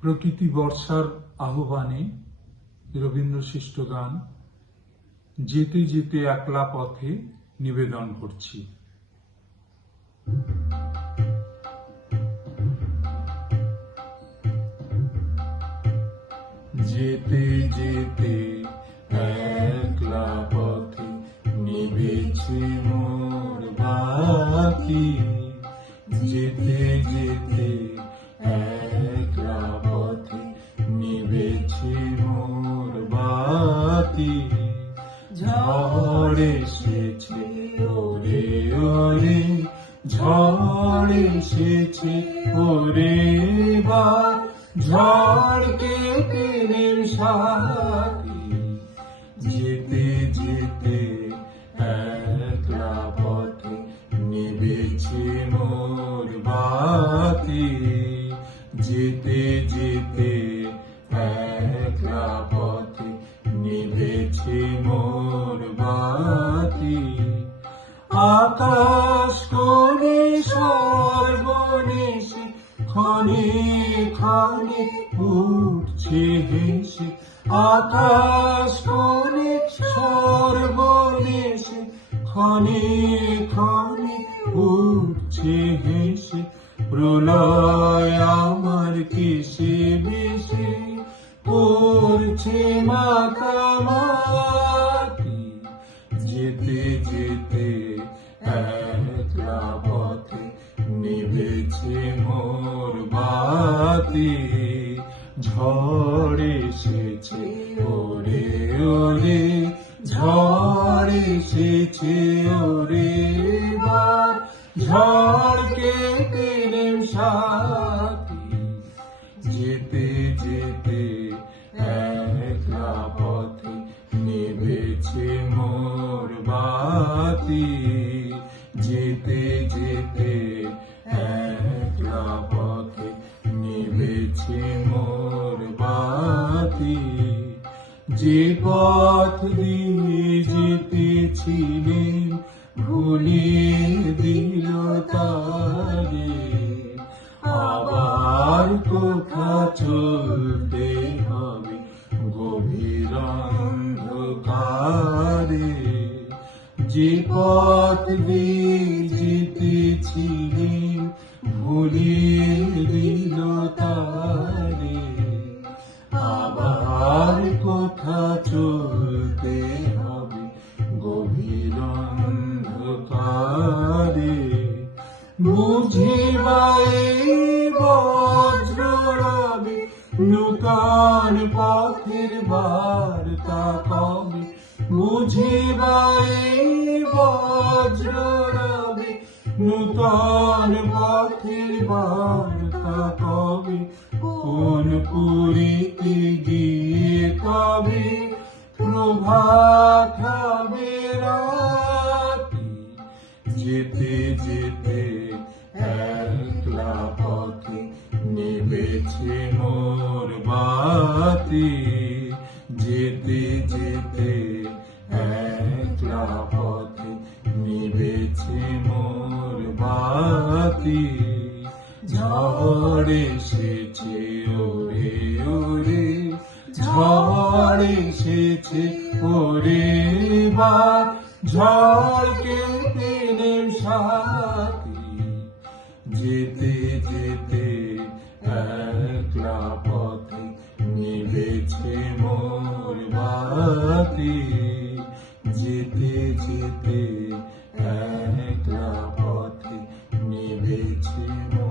প্রকৃতি বর্ষার আহ্বানে রবীন্দ্র সৃষ্ট গান যেতে যেতে একলা পথে নিবেদন করছি। যেতে যেতে একলা পথে নিবেছে মোর বাতি, যেতে যেতে একলা পথে নিবেছে মোর বাতি। ঝড় এসেছে ওরে ওরে, ঝড় এসেছে ওরে বা, ঝড়কে প্রেমের সাথী। যেতে যেতে একলা পথে নিবেছে মোর বাতি, যেতে যেতে একলা পথে নিবেছে মোর বাতি। আকাশ কোণে সর্বনেশে ক্ষণে ক্ষণে উঠছে হেসে, আকাশ কোণে সর্বনেশে ক্ষণে ক্ষণে উঠছে হেসে। প্রলয় আমার কেশে বেশে করছে মাতামাতি। যেতে যেতে একলা পথে নিবেছে মোর বাতি। ঝড় এসেছে ওরে ওরে, ঝড় এসেছে ওরে বা, ঝড়কে প্রেমের সাথী। যেতে যেতে একলা পথে নিবেছে মোর বাতি, যেতে যেতে একলা পথে নিবেছে মোর বাতি। যে পথ দিয়ে যেতেছিলেন ভুলিয়ে দিল তারে, আবার কোথা চলতে হবে গভীর অন্ধকারে। যে পথ দিয়ে যেতেছিলেন ভুলিয়ে দিল তারে, আবার কোথা চলতে হবে গভীর অন্ধকারে। বুঝিবাই বজ্র রবে নূতন পথের বার্তা কবে, বুঝিবাই বজ্র রবে নূতন পথের বার্তা কবে। কোন পুরীতে গিয়ে তবে প্রভাত হবে রাতি। যেতে যেতে একলা পথে নিবেছে মোর বাতি, যেতে যেতে একলা পথে নিবেছে মোর বাতি। ঝড় এসেছে ওরে ওরে, ঝড় এসেছে ওরে বা, ঝড়কে প্রেমের সাথী। যেতে যেতে একলা পথে নিবেছে মোর বাতি, যেতে যেতে একলা পথে নিবেছে মোর